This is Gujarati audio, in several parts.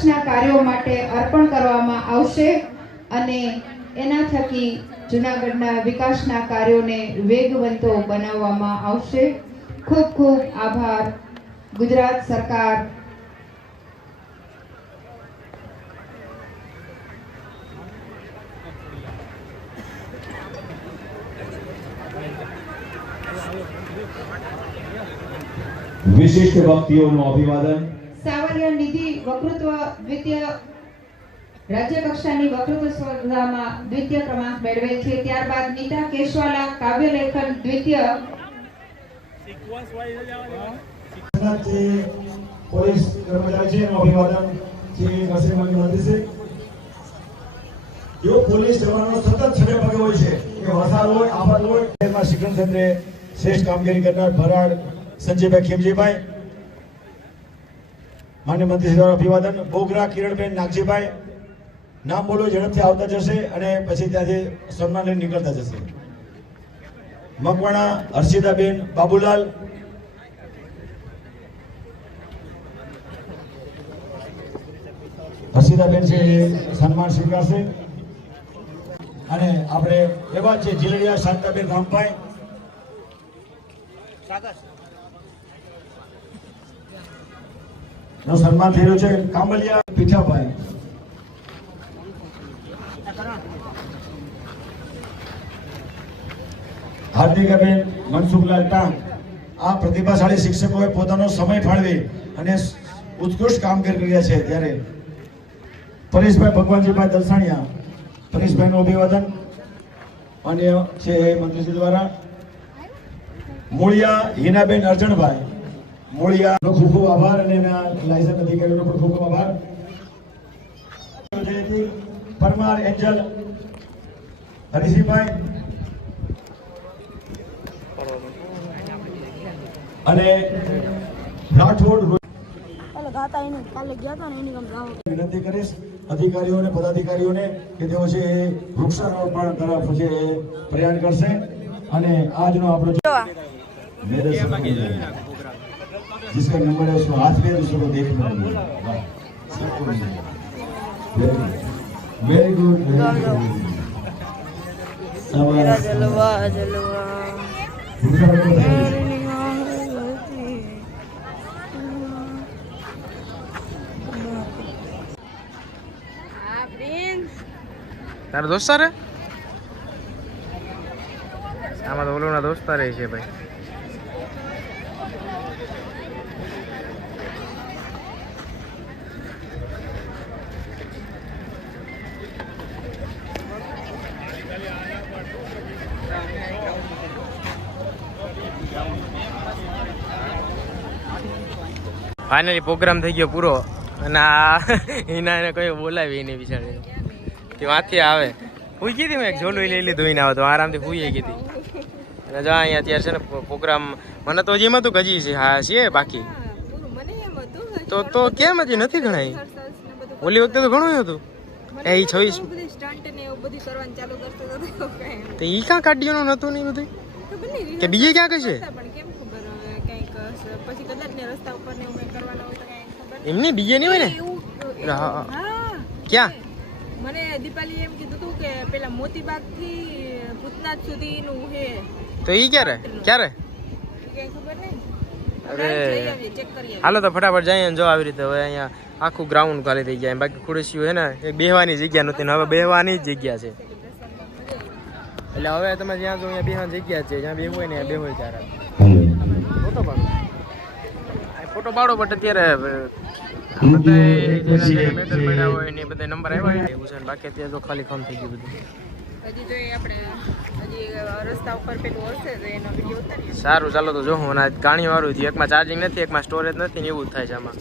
વિકાસના કાર્યો માટે અર્પણ કરવામાં આવશે અને એના થકી જૂનાગઢના વિકાસના કાર્યોને વેગવંતો બનાવવામાં આવશે। ખૂબ ખૂબ આભાર। ગુજરાત સરકાર विशिष्ट व्यक्तिओं अभिवादन। सावलिया निधि वक्तृत्व द्वितीय राज्य कक्षाની वक्तृत्व સ્પર્ધામાં દ્વિતીય ક્રમાંક મેળવેલ છે। ત્યારબાદ નીતા કેશવાલા કાવ્ય લેખન દ્વિતીય પોલીસ કર્મચારી છે અભિવાદન જે નરસિંહમાની મંદિર છે। જો પોલીસ જવાનો સતત છડે પગે હોય છે કે વરસાદ હોય આફત હોય એમાં શિક્ષણ ક્ષેત્રે શ્રેષ્ઠ કામગીરી કરનાર ભરાડ સંજયભાઈ ખેમજીભાઈ માન્ય મંત્રી દ્વારા અભિવાદન। બોગરા કિરણબેન નાગજીભાઈ નામ બોલો ઝડપથી આવતા જશે અને પછી ત્યાંથી સન્માન લઈને નીકળતા જશે। મકવાણા હર્ષિતાબેન બાબુલાલ હર્ષિતાબેન છે સન્માન સ્વીકારશે અને આપણે એવા છે જીલડિયા શાંતાબેન રામભાઈ નો સન્માન થઈ રહ્યું છે। કામલિયા પીઠાભાઈ હાર્દિકાબેન મનસુખલાલ ટાંગ આ પ્રતિભાશાળી શિક્ષકોએ પોતાનો સમય ફાળવી અને ઉત્કૃષ્ટ કામગીરી કર્યા છે। ત્યારે પરેશભાઈ ભગવાનજીભાઈ દલસાણિયા પરેશભાઈનું અભિવાદન માન્ય છે મંત્રીશ્રી દ્વારા। મૂળિયા હિનાબેન અર્જણભાઈ મૂળિયાનો ખૂબ ખૂબ આભાર અને એના લાયસન્સ અધિકારીઓનો પણ ખૂબ ખૂબ આભાર। પરમાર એન્જલ હરીસિંહભાઈ અને રાઠોડ વિનંતી કરીશ અધિકારીઓને પદાધિકારીઓને કે તેઓ છે વૃક્ષારોપણ તરફ છે પ્રયાણ કરશે અને આજનો આપણો जिसका नंबर है उसको हाथ में दूसरों को देख लो। वेरी गुड जलवा जलवा તારો દોસ્તાર હે આમાં તો ઓલોના દોસ્તાર છે ભાઈ। ફાઇનલી પ્રોગ્રામ થઈ ગયો પૂરો અને એના એને કોઈ બોલાવી નહીં બિચારી તે વાંથી આવે હુઈ ગઈ હતી। મેં એક ઝોલું લઈ લીધું એને આવે તો આરામથી હુઈ ગઈ હતી અને જા અહીંયા અત્યારે છે ને પ્રોગ્રામ મને તો હજી એમ હતું કે હજી છે હા છે બાકી તો કેમ હજી નથી ગણાય? ઓલી વખતે તો ઘણું હતું એ 26 તો ઈ ક્યાં કાઢ્યું નતું નહીં બધું કે બીજે ક્યાં કશે એમને બીજે નહીં હોય ને ક્યાં મને દીપાલી એમ કીધું હતું કે પેલા મોતીબાગ થી ભૂતનાથ સુધીનું છે તો ઈ ક્યારે ક્યારે કઈ ખબર નહીં। અરે હાલો તો ફટાફટ જઈએ જો આવી રીતે હવે અહીંયા આખું ગ્રાઉન્ડ ખાલી થઈ જાય બાકી ખુરશીઓ છે ને એક બેહવાની જગ્યા નહોતી ને હવે બેહવાની જ જગ્યા છે એટલે હવે તમે જ્યાં જો અહીંયા બેહવાની જગ્યા છે જ્યાં બેહવું હોય ને બેહવું હોય ત્યારે ફોટો પાડો બટ અત્યારે બધા નંબર આવ્યા એવું છે બાકી અત્યારે તો ખાલી કામ થઈ ગયું બધું। હજી તો આપણે હજી રસ્તા ઉપર પેલું હશે તો એનો વિડીયો ઉતારીએ। સારું ચાલો તો જો હું ગાણી વાળું થયું એકમાં ચાર્જિંગ નથી એકમાં સ્ટોરેજ નથી ને એવું જ થાય છે આમાં।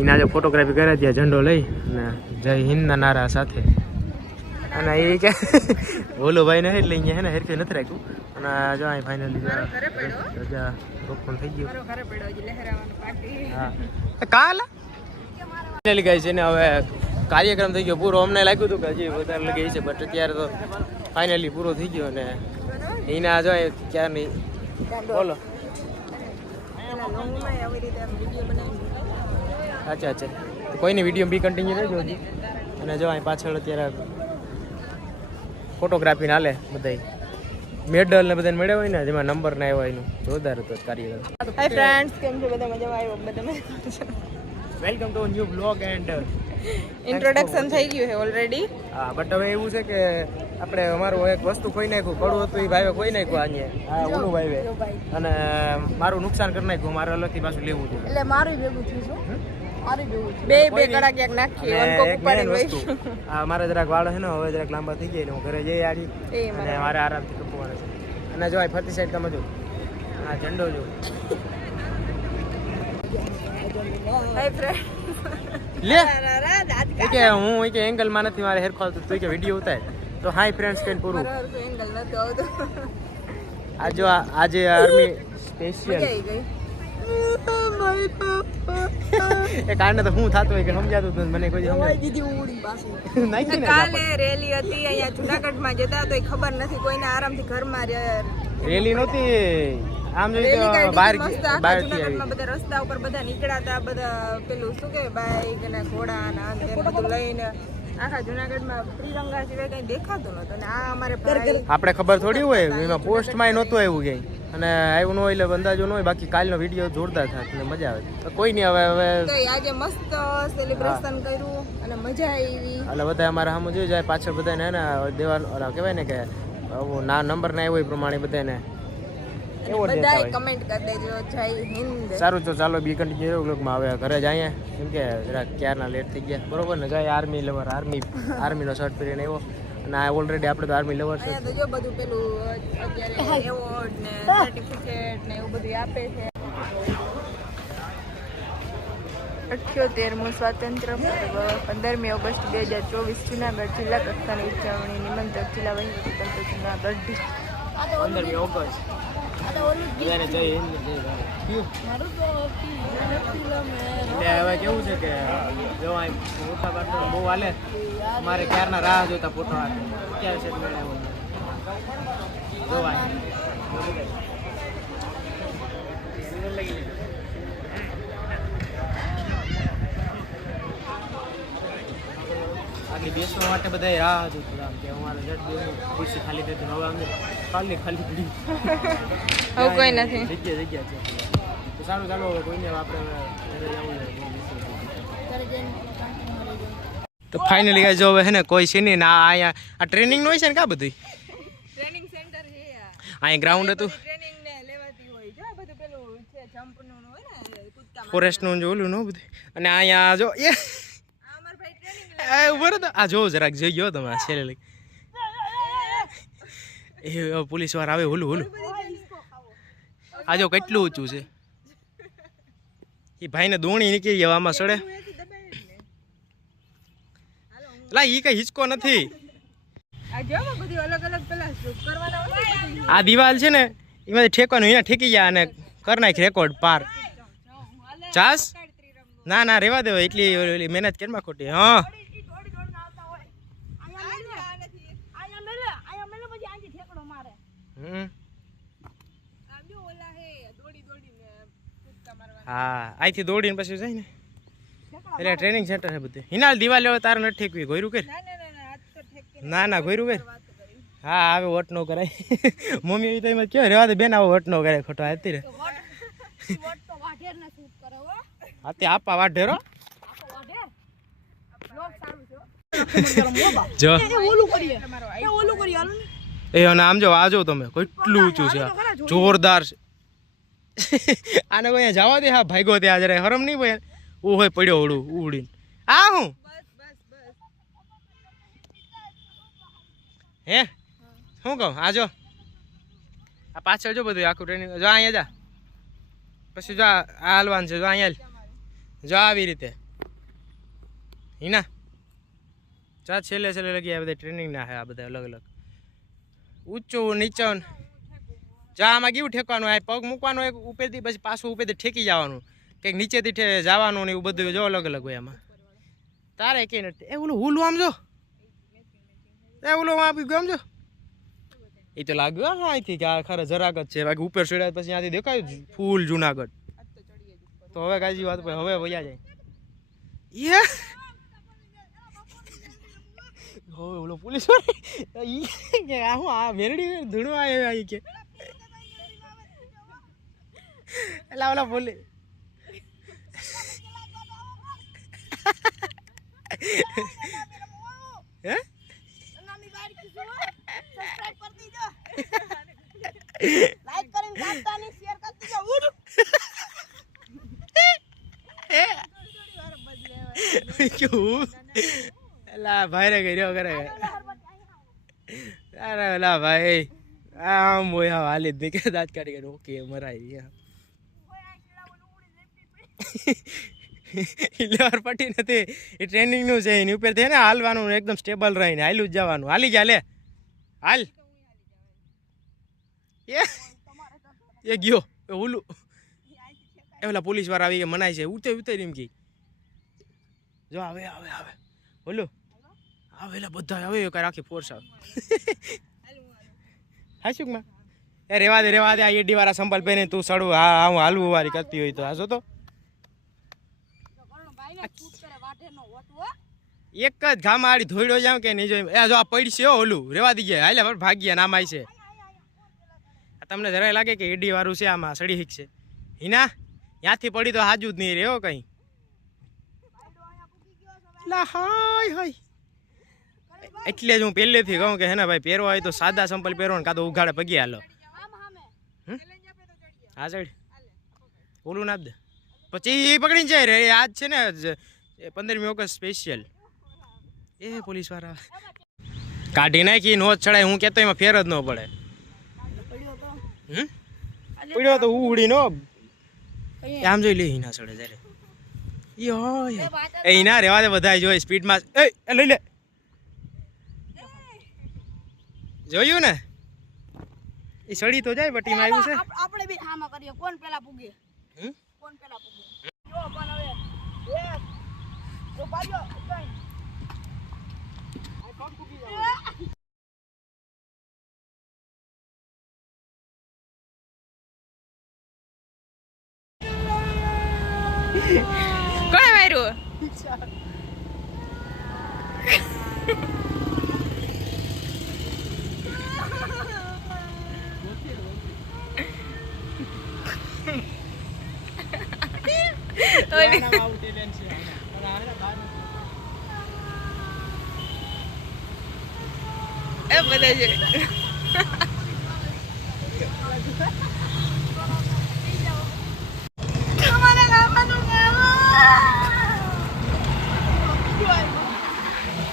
એના જે ફોટોગ્રાફી કર્યા ત્યાં ઝંડો લઈ અને જય હિન્દના નારા સાથે અને એ કે ઓલો ભાઈ ને એટલે અહીંયા હે ને હેરફેર નથી રાખ્યું અને જો અહીં ફાઇનલી રજા રોકણ થઈ ગયું હા કાલ ફાઇનલી ગઈ છે ને હવે કાર્યક્રમ થઈ ગયો પૂરો અમને લાગ્યું હતું કે હજી વધારે લગી છે બટ અત્યારે તો ફાઇનલી પૂરો થઈ ગયો અને એના જો ક્યાં નહીં બોલો અચ્છા અચ્છા તો કોઈની વિડીયો બી કન્ટિન્યુ રહેજો હજી અને જો અહીં પાછળ અત્યારે ફોટોગ્રાફી ના લે બધાય મેડલ ને બધાને મળ્યા હોય ને જેમાં નંબર ના આવ્યા એનું જોરદાર હતો કાર્યક્રમ. હાય ફ્રેન્ડ્સ, કેમ છો બધા? મજામાં આવ્યો બધા? Welcome to new blog and introduction થઈ ગયું છે ઓલરેડી. હા બટ હવે એવું છે કે આપણે અમારું એક વસ્તુ ખોઈ નાખ્યું, કડું હતું એ ભાવે ખોઈ નાખ્યું આજે હા ઓલું ભાવે અને મારું નુકસાન કરી નાખ્યું, મારે અલગથી પાછું લેવું છે એટલે મારું ભેગું થયું છું. બે કડા ક્યાંક નાખી વનકોક ઉપાડીને વહી. આ મારા જરાક વાળ છે ને હવે જરાક લાંબા થઈ ગયા એટલે હું ઘરે જઈ આડી અને મારે આરામથી કપવાનું છે. અને જો આ ફરતી સાઈડ તમે જો આ ઝંડો જો હાય ફ્રેન્ડ લે એ કે હું એ કે એંગલમાં નથી મારે હેર ખોલતું તો કે વિડીયો ઉતાર તો હાય ફ્રેન્ડ્સ કહીને પૂરું. એંગલ નતો આવતો. આજે આર્મી સ્પેશિયલ આવી ગઈ. એ કારણે તો હું થતું હોય કે સમજાતું હતું મને કોઈ સમજાય. કાલે રેલી હતી અહીંયા જુનાગઢમાં જતા તો ખબર નથી કોઈને, આરામથી ઘરમાં રેલી નહોતી આમ રેલી જોઈએ કાઢી બહાર મસ્ત આખા બહાર જુનાગઢમાં બધા રસ્તા ઉપર બધા નીકળાતા, બધા પેલું શું કે બાઈક અને ઘોડા અને આમ તેમ બધું લઈને આખા જુનાગઢમાં ત્રિરંગા સિવાય કઈ દેખાતું નતું. અને આ અમારે ભાઈ આપણે ખબર થોડી હોય એમાં પોસ્ટમાં નહોતું આવ્યું ક્યાંય અને આવ્યું ન હોય એટલે અંદાજો ન હોય. બાકી કાલનો વિડીયો જોરદાર થાય એટલે મજા આવે. કોઈ નહીં હવે તો આજે મસ્ત સેલિબ્રેશન કર્યું અને મજા આવી. એટલે બધા અમારા સામે જોઈ જાય પાછળ બધાને હે ને દેવા ઓલા કહેવાય ને કે ના નંબર ના આવ્યો એ પ્રમાણે બધાને એવોર્ડ દેતા બધાય હોય. કમેન્ટ કરી દેજો જય હિન્દ. સારું તો ચાલો બી કન્ટિન્યુ બ્લોગમાં હવે ઘરે જઈએ કેમ કે જરા ક્યારના લેટ થઈ ગયા બરોબર ને. જાય આર્મી લવર આર્મીનો શર્ટ પહેરીને આવ્યો અને આ ઓલરેડી આપણે તો આર્મી લવર છે. અહીંયા તો જો બધું પેલું અત્યારે એવોર્ડ ને સર્ટિફિકેટ ને એવું બધું આપે છે. 78મું સ્વાતંત્ર્ય પર્વ 15મી ઓગસ્ટ 2024 જુનાગઢ જિલ્લા કક્ષાની ઉજવણી. નિમંત્રક જિલ્લા વહીવટીતંત્ર જુનાગઢ. 15મી ઓગસ્ટ બધાને જય હિન્દ જય ભારત. એટલે હવે કેવું છે કે જો અહીં મોટા બાટલો બહુ હાલે અમારે ક્યારના રાહ જોતા ફોટો ક્યારે છે જોવાય. આગળ બેસવા માટે બધા રાહ જોતું આમ કે અમારે ખુરશી ખાલી થઈ હવે અમને ખાલી પડી આવું કોઈ નથી. જગ્યા છે તો સારું ચાલો હવે કોઈને આપણે તો ફાઇનલી ગાઈસ જો હવે હે ને કોઈ છે નહીં ના અહીંયા આ ટ્રેનિંગ નો હોય છે ને કા બધું ટ્રેનિંગ સેન્ટર છે અહીંયા ગ્રાઉન્ડ હતું ટ્રેનિંગ ને લેવાતી હોય. જો બધું પેલું છે જમ્પ નું હોય ને કૂદકા ફોરેસ્ટ નું જો ઓલું નો બધું અને અહીંયા જો એ અમાર ભાઈ ટ્રેનિંગ ઉભો તો આ જો જરાક જોઈ ગયો તમે છેલ્લે લઈ એ પોલીસ વાર આવે ઓલું આ જો કેટલું ઊંચું છે એ ભાઈને દોણી નીકળી ગયા આમાં સડે લા ઈ કઈ હિચકો નથી. આ જો બધું અલગ અલગ પેલા કરવાના હોય ને બધું. આ દિવાલ છે ને એમાંથી ઠેકવાનું અહીંયા ઠેકી ગયા અને કરી નાખ રેકોર્ડ પાર. ચાસ ના ના રેવા દેવો એટલી મહેનત કેરમાં ખોટી. હા હા અહીંથી દોડીને પછી જાય ને એટલે ટ્રેનિંગ સેન્ટર છે બધું. હિનાલ દિવાલ લેવા તારે નથી ઠેકવી ગોયરું કર. ના ના ગોયરું કર. હા આવે વટ નો કરાય. મમ્મી તો એમ કેવો રેવા દે બેન આવો વટ નો કરાય ખોટો હાથી રે હાથી આપા વાઢેરો જો એ અને આમ જો આ જો તમે કેટલું ઊંચું છે જોરદાર છે. આને કોઈ અહીંયા જવા દે. હા ભાગ્યો ત્યાં જરા હરમ નહીં ભાઈ. ઓ હોય પડ્યો ઓળું ઉડીને. આ હું હે શું કહું? આ જો આ પાછળ જો બધું આખું ટ્રેનિંગ. જો અહીંયા જા પછી જો આ હાલવાનું છે. જો અહીંયા જો આવી રીતે હિના જા છેલ્લે લગી આ બધા ટ્રેનિંગ ના હે. આ બધા અલગ અલગ ઊંચું નીચું. જા આમાં કેવું ઠેકવાનું? આ પગ મૂકવાનો એક ઉપરથી પછી પાછું ઉપરથી ઠેકી જવાનું. કંઈક નીચેથી જવાનું ને એવું બધું જો અલગ અલગ હોય આમાં. તારે કે એ ઓલું હુલું આમ જો એ ઓલું આપી ગયો આમ જો. એ તો લાગ્યું હા અહીંથી કે આ ખરે જરાક જ છે. બાકી ઉપર ચડ્યા પછી ત્યાંથી દેખાયું ફૂલ જુનાગઢ. તો હવે કાજી વાત હવે વયા જાય. યે હવે ઓલો પોલીસ કે આ હું આ મેરડી ધૂણો આવી કે એલા ઓલા પોલીસ હે क्यों ला भाई रे કર્યો કરે અરે લા ભાઈ આમ મોયા વાલી દેખે દાંત કાઢી કે ઓકે મરાઈ ઇલેવર પટ્ટી નથી. એ ટ્રેનિંગ નું છે. એની ઉપર ને હાલવાનું એકદમ સ્ટેબલ રહીને હાલ્યું જ જવાનું. હાલી ગયા લે હાલ એ ગયો ઓલું એ ઓલા પોલીસ વાળા આવી ગયા મનાય છે. ઉતર એમ કે જો આવે બોલો આવેલા બધા આવે કઈ રાખી ફોર્સ આવે. હા શું માં એ રેવા દે આ એડી વાળા સંભાળ પહેરીને તું સડવું. હા હું હાલવું વાળી કરતી હોય તો આ જો તો એક જ ઘામાં આડી ધોઈડો જાવ કે નહીં જોઈ. એ જો આ પડશે ઓલું રેવા દી ગયા હાલે ભાગ્યા નામ આવી છે. તમને જરાય લાગે કે એડી વાળું છે આમાં સડી શીખશે હિના ત્યાંથી પડી તો હાજુ જ નહીં રહ્યો કઈ. હાય એટલે જ હું પહેલેથી કહું કે હે ને ભાઈ પહેરવા હોય તો સાદા સંપલ પહેરો ને કાં તો ઉઘાડે પગી હાલો. હા સાઈડ ઓલું ના દે પછી એ પકડીને જાય રે. આજ છે ને 15મી ઓગસ્ટ સ્પેશિયલ. એ પોલીસ વાળા કાઢી નાખી નો ચડાય. હું કહેતો એમાં ફેર જ ન પડે. પડ્યો તો ઉડી નો આમ જોઈ લે હિના ચડે જ્યારે એ ના રેવા દે બધા જોઈ સ્પીડમાં. એ લઈ લે જોયું ને એ સડી તો જાય બટીમાં આવ્યું છે. આપણે બી હામાં કરીએ કોણ પેલા પૂગે. કોણ પેલા પૂગે જો પણ હવે એક તો પાડ્યો કઈ આ કોણ પૂગી જાય. કોણે માર્યું? એ બધા છે